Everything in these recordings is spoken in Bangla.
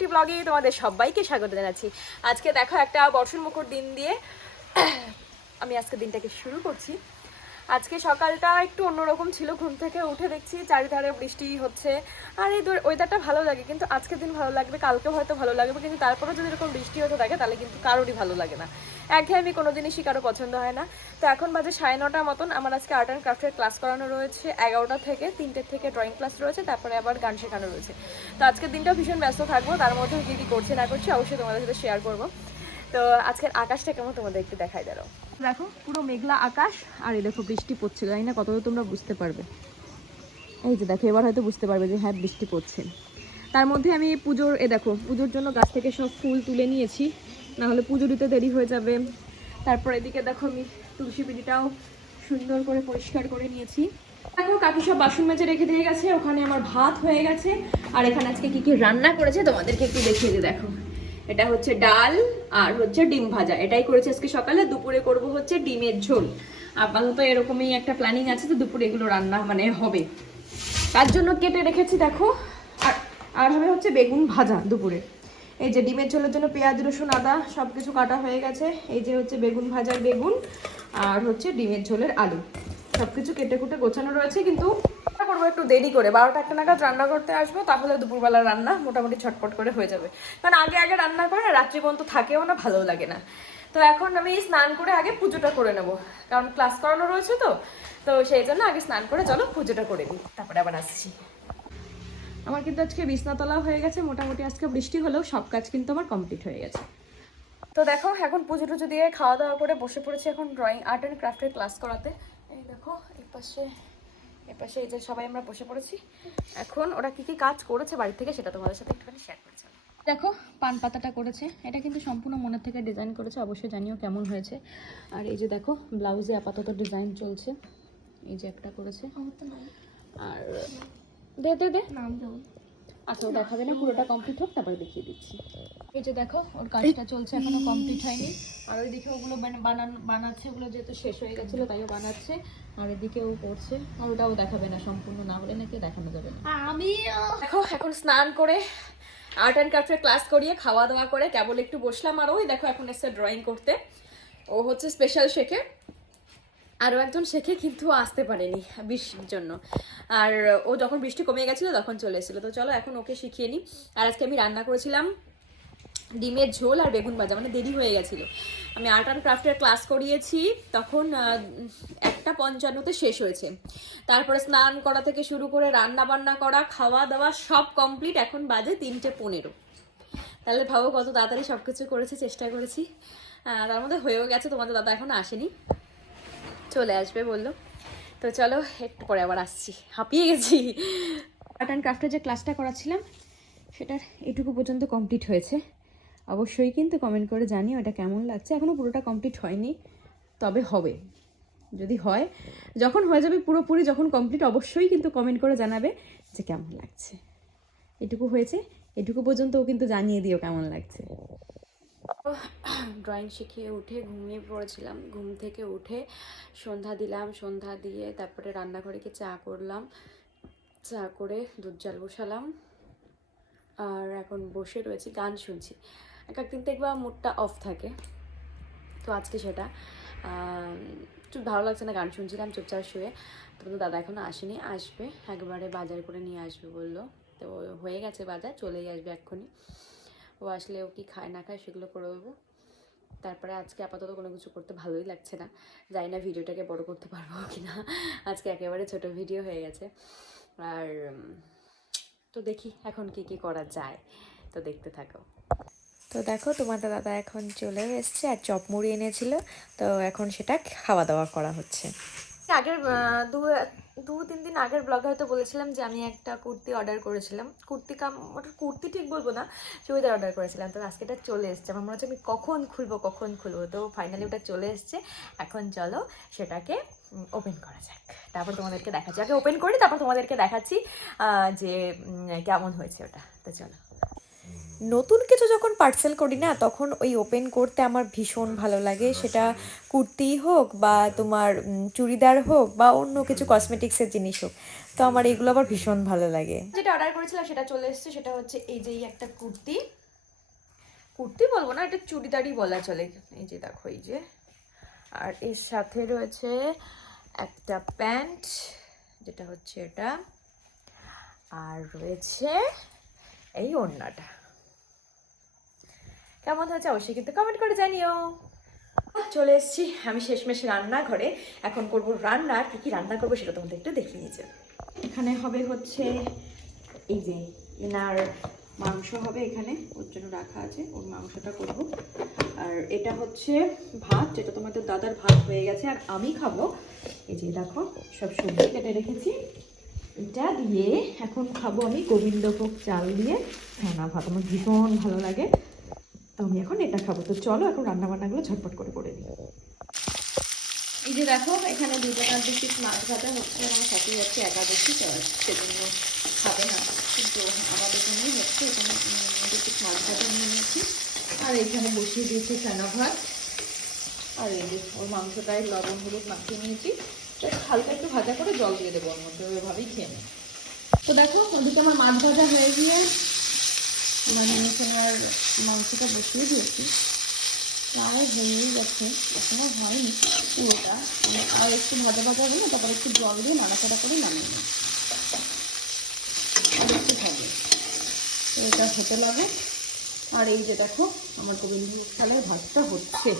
একটি ব্লগে তোমাদের সবাইকে স্বাগত জানাচ্ছি। আজকে দেখো একটা বর্ষণ মুখর দিন দিয়ে আমি আজকে দিনটাকে শুরু করছি। আজকে সকালটা একটু অন্যরকম ছিল, ঘুম থেকে উঠে দেখছি চারিধারে বৃষ্টি হচ্ছে, আর এই ওয়েদারটা ভালো লাগে, কিন্তু আজকের দিন ভালো লাগবে, কালকে হয়তো ভালো লাগবে, কিন্তু তারপরেও যদি এরকম বৃষ্টি হতে থাকে তাহলে কিন্তু কারোরই ভালো লাগে না। একঘেয়েমি কোনো জিনিসই কারো পছন্দ হয় না। তো এখন বাজে 9:30 মতন। আমার আজকে আর্ট অ্যান্ড ক্রাফটের ক্লাস করানো রয়েছে 11টা থেকে 3টে থেকে ড্রয়িং ক্লাস রয়েছে, তারপরে আবার গান শেখানো রয়েছে। তো আজকের দিনটাও ভীষণ ব্যস্ত থাকবো, তার মধ্যে কী কী করছে না করছে অবশ্যই তোমাদের সাথে শেয়ার করবো। তো আজকের আকাশটা কেমন তোমাদের একটু দেখাই দাঁড়াও। দেখো পুরো মেঘলা আকাশ, আর এই দেখো বৃষ্টি পড়ছে, জানি না কতটা তোমরা বুঝতে পারবে। এই যে দেখো এবার হয়তো বুঝতে পারবে যে হ্যাঁ বৃষ্টি পড়ছে। তার মধ্যে আমি পুজোর জন্য গাছ থেকে সব ফুল তুলে নিয়েছি, না হলে পুজো দিতে দেরি হয়ে যাবে। তারপর এদিকে দেখো আমি তুলসী পিঁড়িটাও সুন্দর করে পরিষ্কার করে নিয়েছি। দেখো কাকি সব বাসন মেজে রেখে দিয়ে গেছে, ওখানে আমার ভাত হয়ে গেছে। আর এখানে আজকে কি কি রান্না করেছে তোমাদেরকে একটু দেখিয়ে দিই। দেখো এটা হচ্ছে ডাল আর হচ্ছে ডিম ভাজা, এটাই করেছে আজকে সকালে। দুপুরে করব হচ্ছে ডিমের ঝোল। আপাতত এরকমই একটা প্ল্যানিং আছে, তো দুপুরে এগুলো রান্না হবে। তার জন্য কেটে রেখেছি দেখো। আর হবে হচ্ছে বেগুন ভাজা দুপুরে। এই যে ডিমের ঝোলের জন্য পেঁয়াজ রসুন আদা সব কিছু কাটা হয়ে গেছে। এই যে হচ্ছে বেগুন ভাজার বেগুন, আর হচ্ছে ডিমের ঝোলের আলু, সব কিছু কেটে কুটে গোছানো রয়েছে। কিন্তু করবো একটু দেরি করে, 12টা নাগাদ রান্না করতে আসবো, তাহলে দুপুরবেলা রান্না মোটামুটি ছটপট করে হয়ে যাবে। কারণ আগে রান্না করে না রাত্রি পর্যন্ত থাকেও না, ভালো লাগে না। তো এখন আমি স্নান করে আগে পুজোটা করে নেবো, কারণ ক্লাস করানো রয়েছে। তো সেই জন্য আগে স্নান করে চলো পুজোটা করে নিই, তারপরে আবার আসছি। আমার কিন্তু আজকে বিছনাতলা হয়ে গেছে মোটামুটি, আজকে বৃষ্টি হলেও সব কাজ কিন্তু আমার কমপ্লিট হয়ে গেছে। তো দেখো এখন পুজো টুজো দিয়ে খাওয়া দাওয়া করে বসে পড়েছি এখন ড্রয়িং আর্ট অ্যান্ড ক্রাফটের ক্লাস করাতে। এই দেখো এপাশে এই যে সবাই আমরা বসে পড়েছি। এখন ওরা কি কি কাজ করেছে বাড়ি থেকে সেটা তোমাদের সাথে একটুখানি শেয়ার করেছে। দেখো পান পাতাটা করেছে, এটা কিন্তু সম্পূর্ণ মনের থেকে ডিজাইন করেছে, অবশ্যই জানিও কেমন হয়েছে। আর এই যে দেখো ব্লাউজে আপাতত ডিজাইন চলছে, এই যে একটা করেছে। আর দে নাম দেবো, আচ্ছা ও দেখাবে না, পুরোটা কমপ্লিট হোক তারপরে দেখিয়ে দিচ্ছি। এই যে দেখো ওর কাজটা চলছে, এখনো কমপ্লিট হয়নি। আর ওইদিকে ওগুলো বানাচ্ছে, ওগুলো যেহেতু শেষ হয়ে গেছিলো তাইও বানাচ্ছে। আর এদিকে ও করছে, আর ওটাও দেখাবে না, সম্পূর্ণ না বলে নাকি দেখানো যাবে না। আমি দেখো এখন স্নান করে আর্ট অ্যান্ড ক্রাফটের ক্লাস করিয়ে খাওয়া দাওয়া করে কেবল একটু বসলাম। আর ওই দেখো এখন এসে ড্রয়িং করতে, ও হচ্ছে স্পেশাল শেখে। আরও একজন শেখে কিন্তু আসতে পারেনি বৃষ্টির জন্য, আর ও যখন বৃষ্টি কমে গেছিলো তখন চলে এসেছিলো। তো চলো এখন ওকে শিখিয়ে নিই। আর আজকে আমি রান্না করেছিলাম ডিমের ঝোল আর বেগুন ভাজা, মানে দেরি হয়ে গেছিলো। আমি আর্ট অ্যান্ড ক্রাফটের ক্লাস করিয়েছি তখন 1:55 শেষ হয়েছে। তারপরে স্নান করা থেকে শুরু করে রান্না বান্না করা খাওয়া দাওয়া সব কমপ্লিট, এখন বাজে 3:15। তাহলে ভাবো কত তাড়াতাড়ি সব কিছু করেছি, চেষ্টা করেছি। তার মধ্যে হয়েও গেছে। তোমাদের দাদা এখন আসেনি, চলে আসবে বললো। তো চলো একটু পরে আবার আসছি, হাঁপিয়ে গেছি। আর্ট অ্যান্ড ক্রাফটের যে ক্লাসটা করাচ্ছিলাম সেটার এটুকু পর্যন্ত কমপ্লিট হয়েছে। অবশ্যই কিন্তু কমেন্ট করে জানিও এটা কেমন লাগছে। এখনও পুরোটা কমপ্লিট হয়নি, তবে হবে। যদি হয়, যখন হয়ে যাবে পুরোপুরি, যখন কমপ্লিট, অবশ্যই কিন্তু কমেন্ট করে জানাবে যে কেমন লাগছে। এটুকু হয়েছে, এটুকু পর্যন্তও কিন্তু জানিয়ে দিও কেমন লাগছে। ড্রয়িং শিখিয়ে উঠে ঘুমিয়ে পড়েছিলাম, ঘুম থেকে উঠে সন্ধ্যা দিলাম, সন্ধ্যা দিয়ে তারপরে রান্নাঘরে গিয়ে চা করলাম, চা করে দুধ জাল বসালাম। আর এখন বসে রয়েছি, গান শুনছি। একদিন দেখবা মুডটা অফ থাকে, তো আজকে সেটা একটু ভালো লাগছে না, গান শুনছিলাম চুপচাপ শুয়ে। তো দাদা এখনও আসেনি, আসবে, একবারে বাজার করে নিয়ে আসবে বললো। তো হয়ে গেছে বাজার, চলেই আসবে এক্ষুনি। ও আসলে ও কি খায় না খায় সেগুলো করে দেবো। তারপরে আজকে আপাতত কোনো কিছু করতে ভালোই লাগছে না, জানি না ভিডিওটাকে বড় করতে পারবো কি না। আজকে একেবারে ছোট ভিডিও হয়ে গেছে। আর তো দেখি এখন কি কি করা যায়, তো দেখতে থাকো। তো দেখো তোমাদের দাদা এখন চলে এসছে, আর চপ মুড়ি এনেছিল, তো এখন সেটা খাওয়া দাওয়া করা হচ্ছে। আগের 2-3 দিন আগের ব্লগে হয়তো বলেছিলাম যে আমি একটা কুর্তি অর্ডার করেছিলাম, কুর্তি ঠিক বলবো না, চুড়িদার অর্ডার করেছিলাম। তো আজকে এটা চলে এসছে, আমার মনে হচ্ছে আমি কখন খুলবো। তো ফাইনালি ওটা চলে এসছে। এখন চলো সেটাকে ওপেন করা যাক, তারপর তোমাদেরকে দেখাচ্ছি। আগে ওপেন করি, তারপর তোমাদেরকে দেখাচ্ছি যে কেমন হয়েছে ওটা। তো চলো। নতুন কিছু যখন পার্সেল করি না তখন ওই ওপেন করতে আমার ভীষণ ভালো লাগে, সেটা কুর্তি হোক বা তোমার চুড়িদার হোক বা অন্য কিছু কসমেটিক্সের জিনিস হোক, তো আমার এগুলো আবার ভীষণ ভালো লাগে। যেটা অর্ডার করেছিলাম সেটা চলে এসেছে, সেটা হচ্ছে এই যে একটা কুর্তি, কুর্তি বলবো না, এটা চুড়িদারই বলা চলে। এই যে দেখো, এই যে, আর এর সাথে রয়েছে একটা প্যান্ট, যেটা হচ্ছে এটা, আর রয়েছে এই ওড়নাটা। কেমন হয়েছে অবশ্যই কিন্তু কমেন্ট করে জানিও। চলে এসেছি আমি শেষমেশ রান্নাঘরে। এখন করব রান্না, আর কি কি রান্না করবো সেটা তোমাদের একটু দেখিয়ে নিয়েছে। এখানে হবে হচ্ছে এই যে এনার মাংস হবে, এখানে ওর জন্য রাখা আছে, ওর মাংসটা করব। আর এটা হচ্ছে ভাত, যেটা তোমাদের দাদার ভাত হয়ে গেছে আর আমি খাবো। এই যে দেখো সব সবজি কেটে রেখেছি, এটা দিয়ে এখন খাবো আমি গোবিন্দভোগ চাল দিয়ে ছানা ভাত, আমার ভীষণ ভালো লাগে, তো আমি এখন এটা খাবো। তো চলো এখন রান্না বান্নাগুলো ঝটপট করে করে দিই। এই যে দেখো এখানে 2 টাকার 2 পিস মাছ ভাজা হচ্ছে, আমার শাশুড়ি যাচ্ছে একাদশী, তো সেজন্য খাবে না, কিন্তু আমাদের জন্যই হচ্ছে। এখানে 2 পিস মাছ ভাজা নিয়ে নিয়েছি, আর এখানে বসিয়ে দিয়েছি চানা ভাত, আর এই যে ওর মাংসটায় লবণ হলুদ মাখিয়ে নিয়েছি, হালকা একটু ভাজা করে জল দিয়ে দেবো ওর মধ্যে, ওইভাবেই খেয়ে নেব। তো দেখো ওদিকে আমার মাছ ভাজা হয়ে গিয়ে মানে আর মাংসটা বসিয়ে দিয়েছি, প্রায় হয়েই গেছে, এখনো হয়নি পুরোটা, মানে আর একটু ভাজা ভাজা হলে তারপর একটু জল দিয়ে নাড়াচাড়া করে নামিয়ে নিই, আর একটু হবে, তো এটা হতে লাগে। আর এই যে দেখো আমার গোবিন্দভোগ চালের ভাতটা হচ্ছে,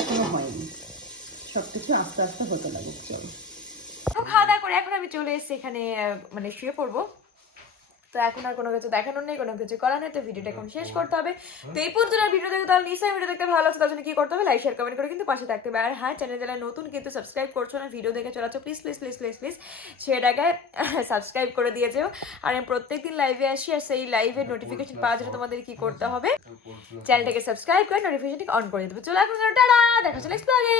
এখনো হয়নি, সব কিছু আস্তে আস্তে হতে লাগে। চলো খাওয়া দাওয়া করে এখন আমি চলে এসেছি এখানে, মানে শুয়ে পড়বো। তো এখন আর কোনো কিছু দেখানোর নেই, কোনো কিছু করার নেই, তো ভিডিওটা এখন শেষ করতে হবে। তো এই পর্যন্ত ভিডিও দেখতে, তাহলে নিশ্চয়ই ভিডিও দেখতে ভালো লাগছে, তার জন্য কি করতে হবে, লাইক শেয়ার কমেন্ট করে কিন্তু পাশে থাকতে হবে। আর হ্যাঁ, চ্যানেল যারা নতুন কিন্তু সাবস্ক্রাইব করছো না, ভিডিও দেখে চলাচ্ছ, please please please please please সেটাকে সাবস্ক্রাইব করে দিয়েছো। আর আমি প্রত্যেকদিন লাইভে আসি, আর সেই লাইভের নোটিফিকেশন পাওয়ার জন্য তোমাদের কি করতে হবে, চ্যানেলটাকে সাবস্ক্রাইব করে নোটিফিকেশনটি অন করে দেবে। চলো এখন টাটা, দেখা হচ্ছে নেক্সট ব্লগে।